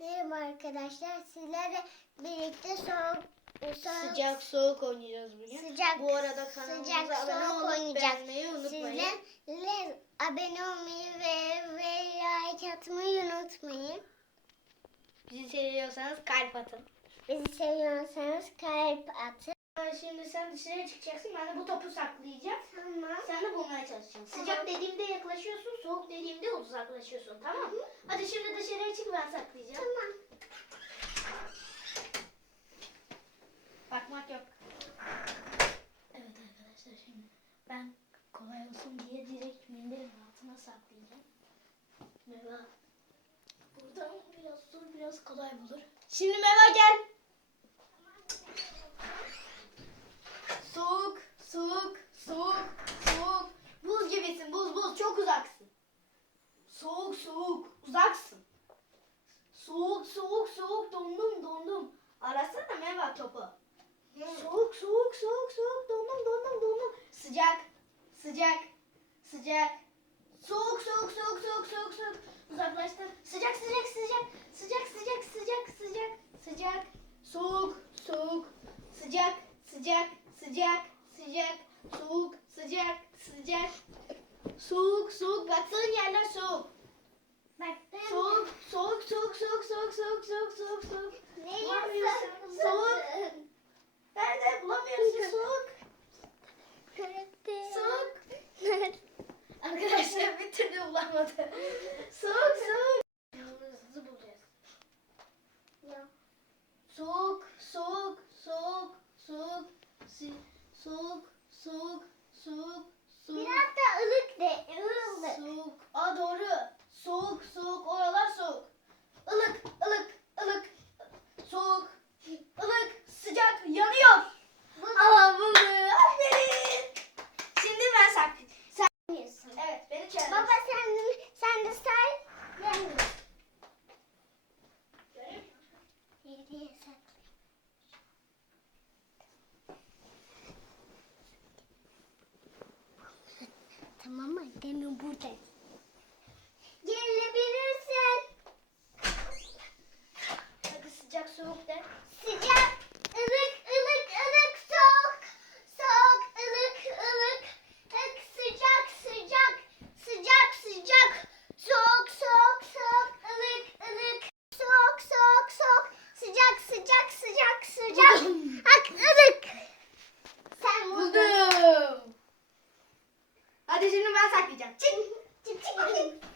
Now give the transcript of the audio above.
Merhaba arkadaşlar. Sizlerle birlikte soğuk, soğuk Sıcak soğuk oynayacağız bugün. Sıcak- Bu arada kanalımıza abone olup oynayacağız. beğenmeyi unutmayın. Sizlerle abone olmayı ve, ve like atmayı unutmayın. Bizi seviyorsanız kalp atın. Bizi seviyorsanız kalp atın. Şimdi sen dışarıya çıkacaksın. Ben de bu topu saklayacağım. Tamam. Sen de bulmaya çalışacaksın. Tamam. Sıcak dediğimde yaklaşıyorsun, soğuk dediğimde uzaklaşıyorsun. Tamam mı? Hadi şimdi dışarıya çık ben saklayacağım. Tamam. Bakmak yok. Evet arkadaşlar şimdi ben kolay olsun diye direkt minderin altına saklayacağım. Meva. Buradan biraz zor biraz kolay bulur. Şimdi Meva gel. Soğuk, soğuk, soğuk, soğuk. Buz gibisin, buz, buz. Çok uzaksın. Soğuk, soğuk, uzaksın. Soğuk, soğuk. Dondum, dondum. Arasana Meva topu. Soğuk, soğuk, soğuk, soğuk. Dondum, dondum, dondum. Sıcak, sıcak, sıcak. Soğuk, soğuk, soğuk, soğuk, soğuk, soğuk. Uzaklaştır. Sıcak, sıcak, sıcak. Sıcak, sıcak, sıcak, sıcak, sıcak. Soğuk, soğuk, sıcak, sıcak, sıcak, sıcak. Soğuk, sıcak, sıcak. Soğuk, soğuk. Baktığın yerler soğuk. Baktım. Soğuk, soğuk, soğuk, soğuk, soğuk, soğuk, soğuk. Ne Bulamıyorsun. yapsın? Soğuk. Nerede? Bulamıyorsun. Soğuk. Soğuk. Arkadaşlar bir türlü bulamadı. Soğuk, soğuk. Hızlı bulacağız. Yok. Soğuk, soğuk, soğuk, soğuk, si- soğuk, soğuk, soğuk, soğuk, Biraz da ılık de. ılık. soğuk. Aa doğru. Soğuk, soğuk, oralar soğuk. Ilık, ılık, ılık, ama demin burada. Gelebilirsin. Bakın sıcak soğuk de. Sıcak, ılık, ılık, ılık, soğuk. Soğuk, ılık, ılık. ılık sıcak, sıcak, sıcak, sıcak. Soğuk, soğuk, soğuk, ılık, ılık. Soğuk, soğuk, soğuk. Sıcak, sıcak, sıcak, sıcak. Ak, ılık. Sen buldun. Buldum. Hadi şimdi ben saklayacağım. Çık. Çık çık. çık.